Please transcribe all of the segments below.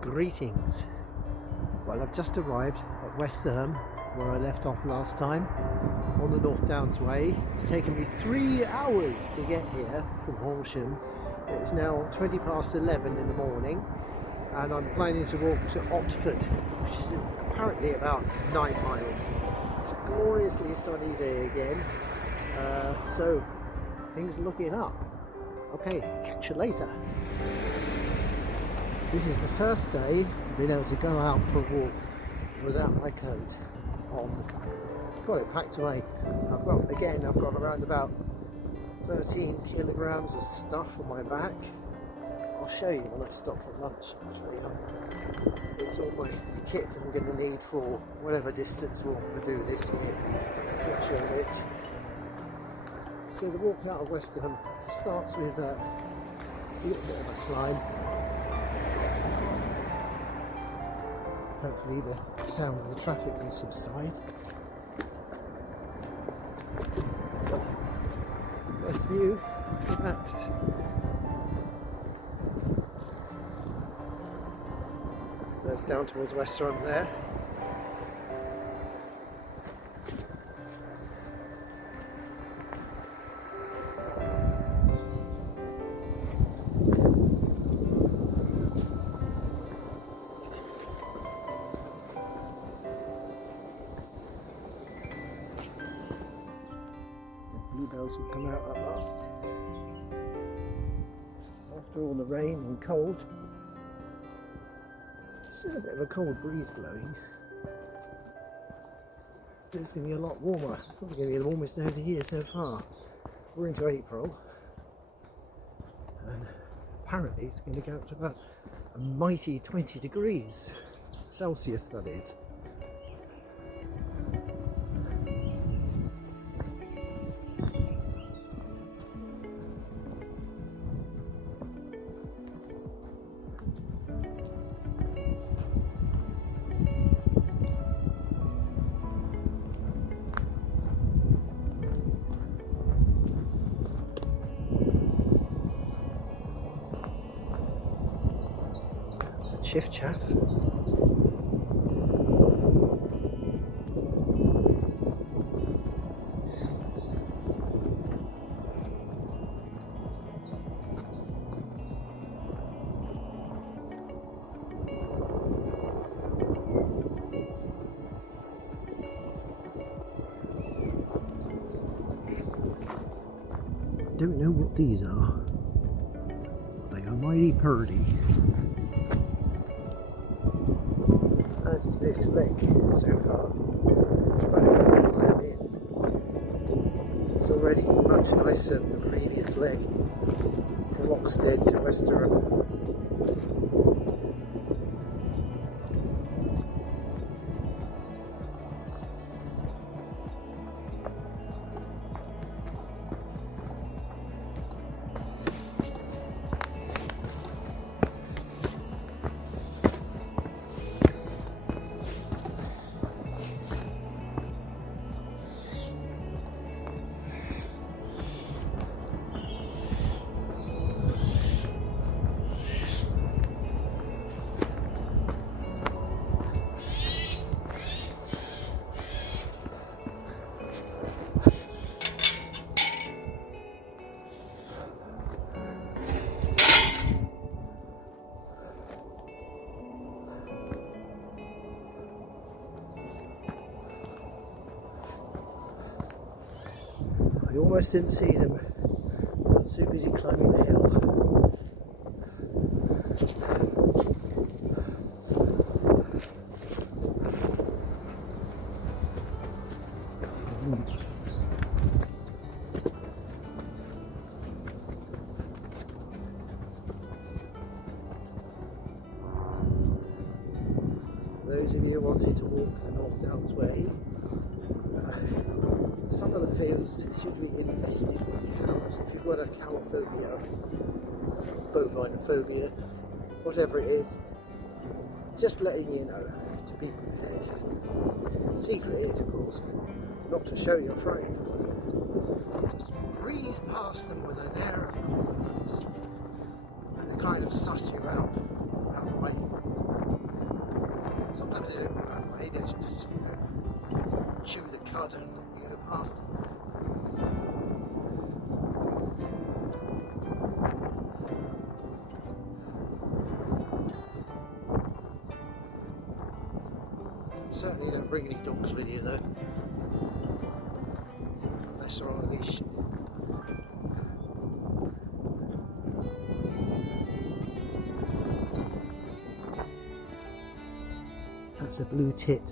Greetings. Well, I've just arrived at Westerham, where I left off last time, on the North Downs Way. It's taken me 3 hours to get here from Horsham. It's now 20 past 11 in the morning, and I'm planning to walk to Otford, which is apparently about 9 miles. It's a gloriously sunny day again, so things are looking up. Okay, catch you later. This is the first day I've been able to go out for a walk without my coat on. Got it packed away. I've got around about 13 kilograms of stuff on my back. I'll show you when I stop for lunch. Actually, it's all my kit I'm going to need for whatever distance we'll do this year. Picture of it. So the walk out of Westerham starts with a little bit of a climb. Hopefully the sound of the traffic will subside. Best view of that. That's down towards Westerham there. Bluebells will come out at last. After all the rain and cold, still a bit of a cold breeze blowing. But it's going to be a lot warmer. Probably going to be the warmest day of the year so far. We're into April, and apparently it's going to go up to about a mighty 20 degrees Celsius, that is. Chiffchaff. Don't know what these are. They are mighty purty. As is this lake so far. It's already much nicer than the previous leg from Oxted to Westerham. I almost didn't see them. I was so busy climbing the hill. Those of you wanting to walk the North Downs Way, some of the fields should be infested with cows. If you've got a cow phobia, bovine phobia, whatever it is, just letting you know to be prepared. The secret is, of course, not to show your friend. Just breeze past them with an air of confidence, and they kind of suss you out right Sometimes they don't run away, they just, chew the cud and you go past. Certainly don't bring any dogs with you though, unless they're on a leash. That's a blue tit.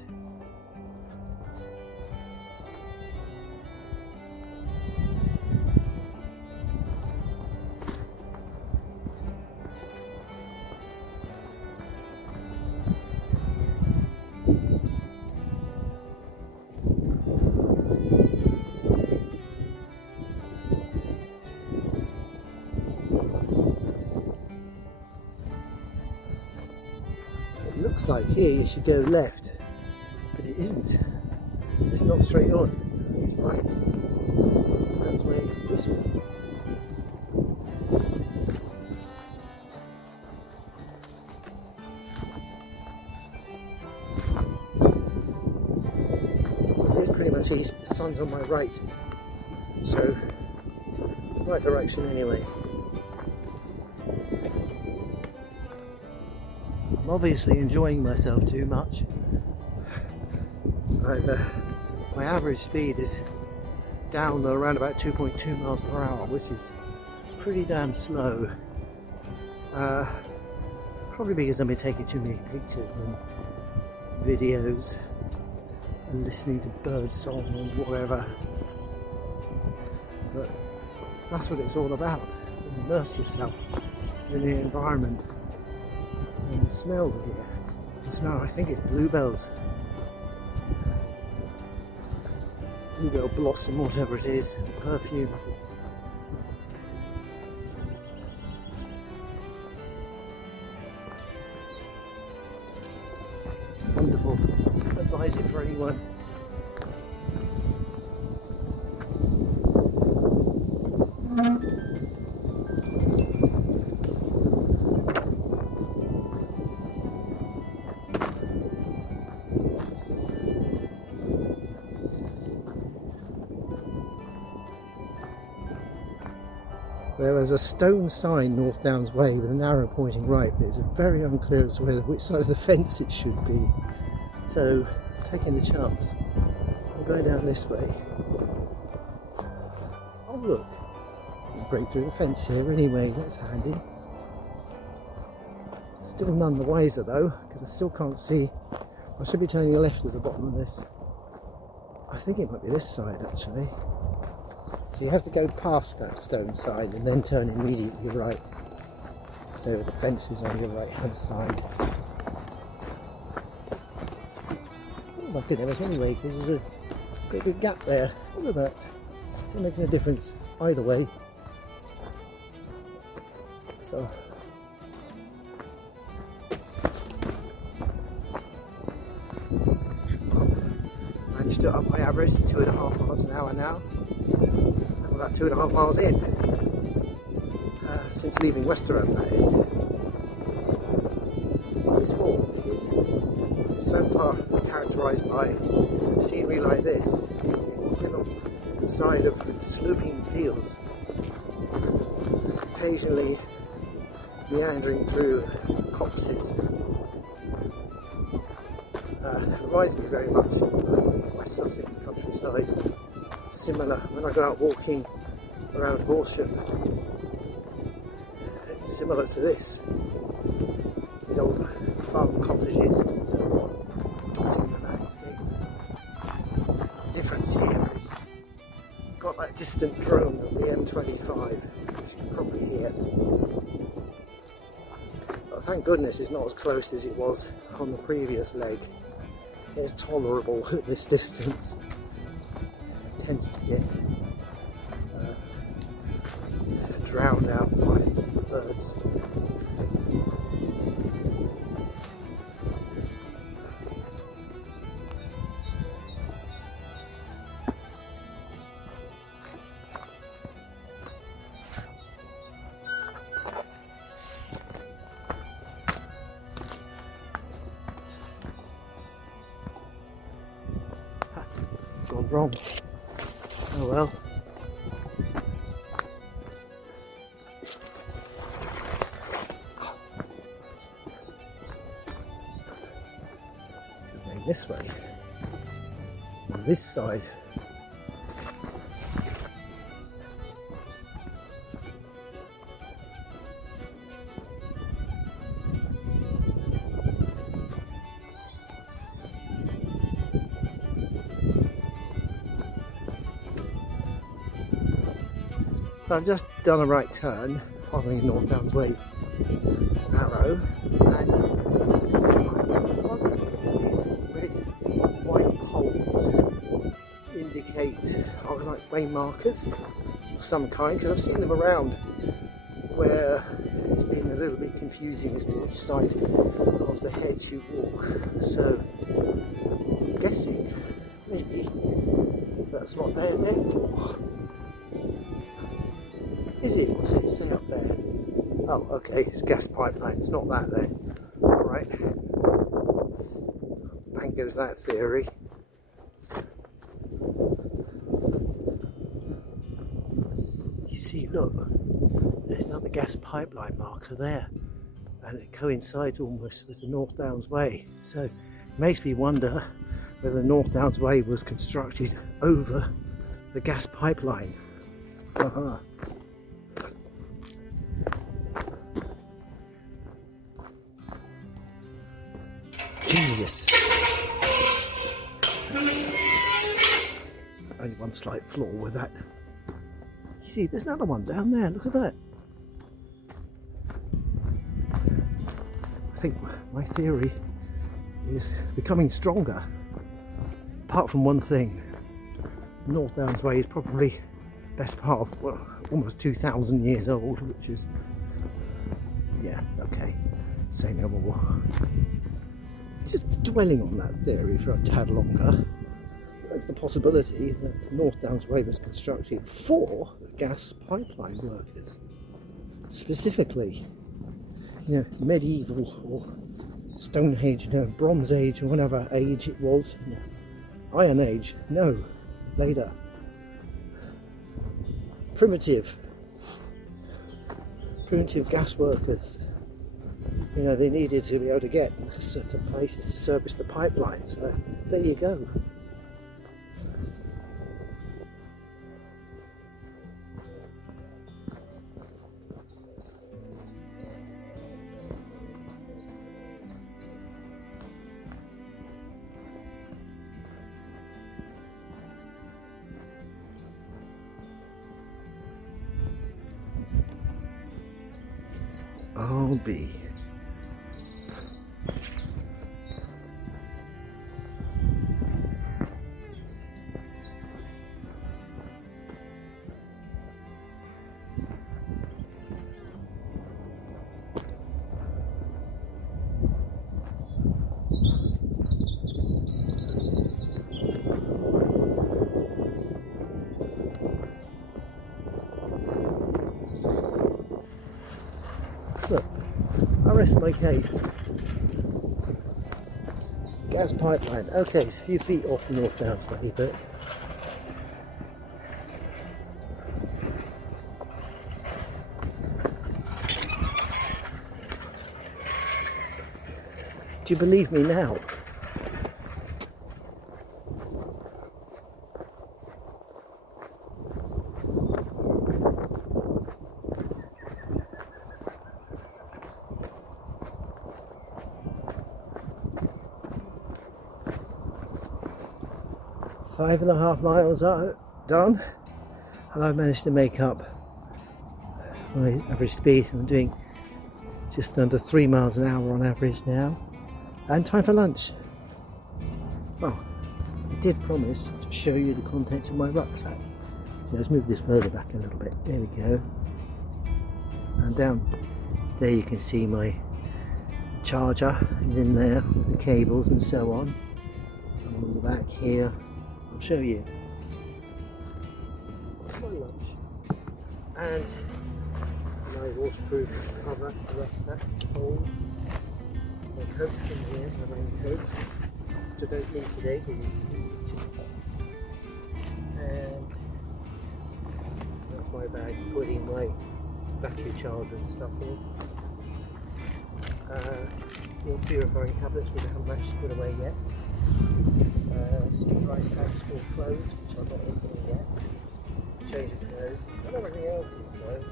It looks like here you should go left, but it isn't. It's not straight on. It's right. That's where it's this way. Here's pretty much east. The sun's on my right, so right direction anyway. I'm obviously enjoying myself too much. My average speed is down around about 2.2 miles per hour, which is pretty damn slow. Probably because I've been taking too many pictures and videos and listening to bird song and whatever. But that's what it's all about. Immerse yourself in the environment. And the smell here, just now I think it's bluebells. Bluebell blossom, whatever it is, perfume. Wonderful. Advise it for anyone. There was a stone sign North Downs Way with an arrow pointing right, but it's very unclear as to which side of the fence it should be. So, taking a chance. I'll go down this way. Oh look, you can break through the fence here anyway, that's handy. Still none the wiser though, because I still can't see. I should be turning left at the bottom of this. I think it might be this side actually. So you have to go past that stone sign and then turn immediately right. So the fence is on your right hand side. Oh, I could have it anyway because there's a great big gap there. Look at that. It's not making a difference either way. So managed to up my average to 2.5 miles an hour now. I'm about 2.5 miles in, since leaving Westerham, that is. This walk is so far characterised by scenery like this, walking on the side of sloping fields, occasionally meandering through copses. Reminds me very much of West Sussex countryside. Similar when I go out walking around Horsham. It's similar to this. The old farm cottages and so on, in the landscape. The difference here is I've got that distant drone of the M25, which you can probably hear. But thank goodness it's not as close as it was on the previous leg. It's tolerable at this distance. It tends to get drowned out by the birds. something wrong. Oh well. Going this way. On this side. So I've just done a right turn following North Downs Way arrow, and these red white poles indicate like way markers of some kind, because I've seen them around where it's been a little bit confusing as to which side of the hedge you walk. So I'm guessing maybe that's what they're there for. Is it? What's it say up there? Oh, okay, it's gas pipeline. It's not that then. Alright. Bang goes that theory. You see, look, there's another gas pipeline marker there. And it coincides almost with the North Downs Way. So it makes me wonder whether the North Downs Way was constructed over the gas pipeline. Uh-huh. Genius. Only one slight flaw with that. You see, there's another one down there. Look at that. I think my theory is becoming stronger. Apart from one thing, North Downs Way is probably best part of, well, almost 2,000 years old, which is, yeah, okay, say no more. Just dwelling on that theory for a tad longer, there's the possibility that North Downs Way was constructed for the gas pipeline workers. Specifically, you know, medieval or Stone Age, you know, Bronze Age or whatever age it was. Iron Age, no, later. Primitive gas workers. You know, they needed to be able to get certain places to service the pipeline, so there you go. I'll be. Look, I rest my case. Gas pipeline. Okay, it's a few feet off the North Downs Way, but do you believe me now? Five and a half miles done, and I've managed to make up my average speed. I'm doing just under 3 miles an hour on average now, and time for lunch. Well, I did promise to show you the contents of my rucksack. So let's move this further back a little bit. There we go. And down there you can see my charger is in there with the cables and so on. And on the back here, I'll show you my lunch and my waterproof cover, rucksack, holes, my coat's in here, my raincoat, which I don't need today because it's chiffchaff. bag, putting my battery charger and stuff in. More purifying tablets which I haven't managed to put away yet. Some dry stamps for clothes which I'm not in here yet. Change of clothes. And everything else is though.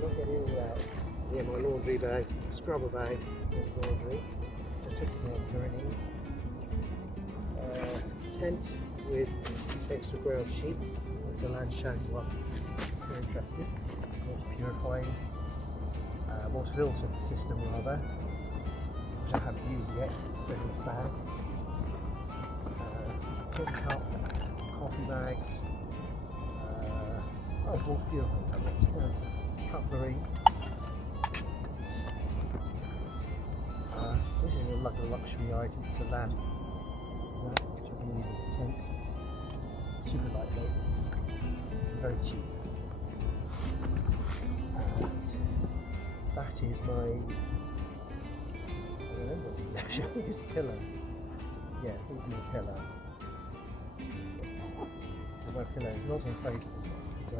Not getting all that. Yeah, my laundry bag, scrubber bag, laundry. Just took it out for innings. Tent with extra ground sheet. It's a land shank one. If you're interested. Water purifying. Water filter system rather, which I haven't used yet. It's still in the bag. Tin cup, coffee bags. Water purifying tablets. Cutlery. This is a luxury item. It's a lamp. Which I can use in the tent. Super lightweight. Very cheap. That is my, I don't know what it's a pillow. Yeah, it's my pillow. Yes. My pillow is not inflatable, so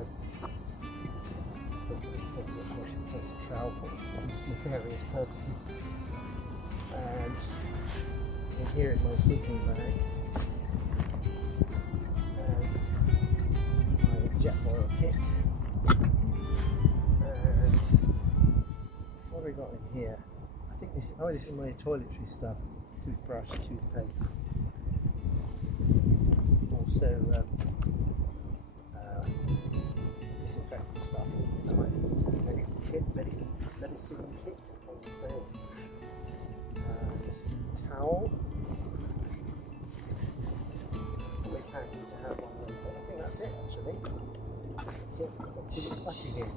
it's a trowel for just nefarious purposes. And in here is my sleeping bag. And my jet boil kit. What have we got in here? I think this is my toiletry stuff. Toothbrush, toothpaste. Also disinfectant stuff. Medical kit, medicine kit on sale. And towel. Always handy to have one of them, but I think that's it actually. That's it. I've got to put it back in here.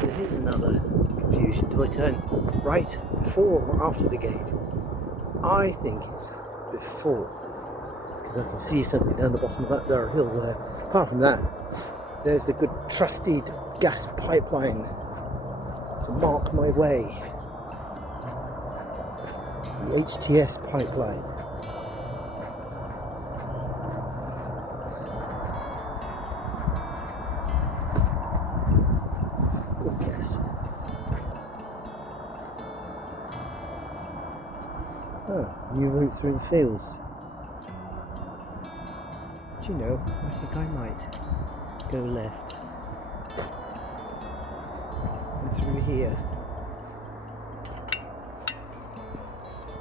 So here's another confusion. Do I turn right before or after the gate? I think it's before, because I can see something down the bottom of that there hill there. Apart from that, there's the good trusted gas pipeline to mark my way. The HTS pipeline. New route through the fields. Do you know, I think I might go left and through here.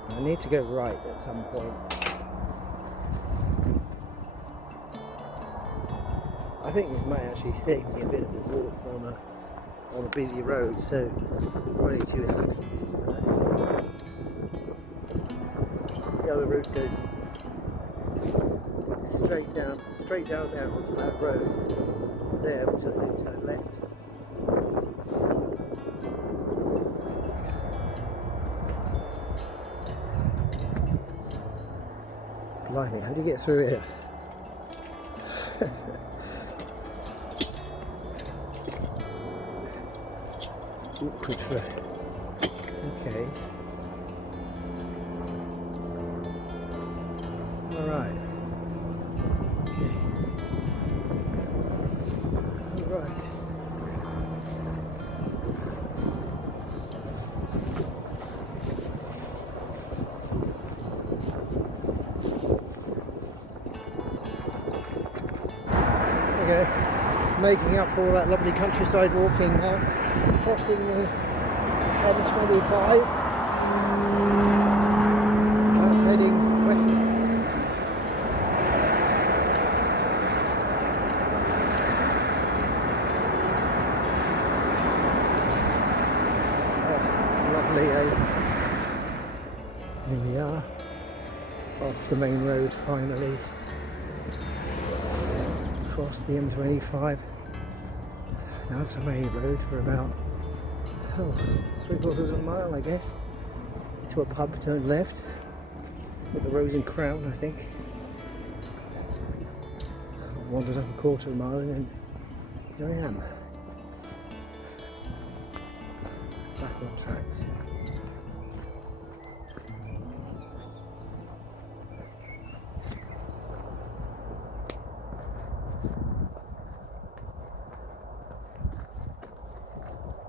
I need to go right at some point. I think this might actually save me a bit of a walk on a busy road, so I'm not really too happy to do that. The other route goes straight down there onto that road there, which I then turn left. Blimey, how do you get through here? Awkward road. Okay. Alright. Okay. Alright. Okay. Making up for all that lovely countryside walking now. Crossing the M25. That's heading west. off the main road finally. Across the M25 down to the main road for about 3/4 of a mile, I guess, to a pub turned left with the Rose and Crown, I think. Wandered up a 1/4 of a mile and then here I am, back on tracks.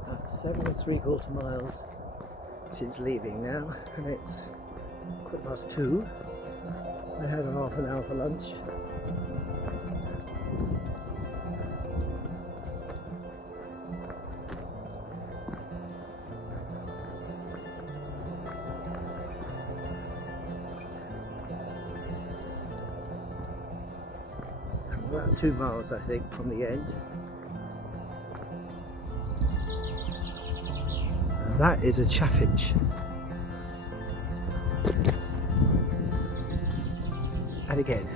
About 7 3/4 miles since leaving now, and it's 2:15. I had a half an hour for lunch. About 2 miles, I think, from the end. And that is a chaffinch. And again,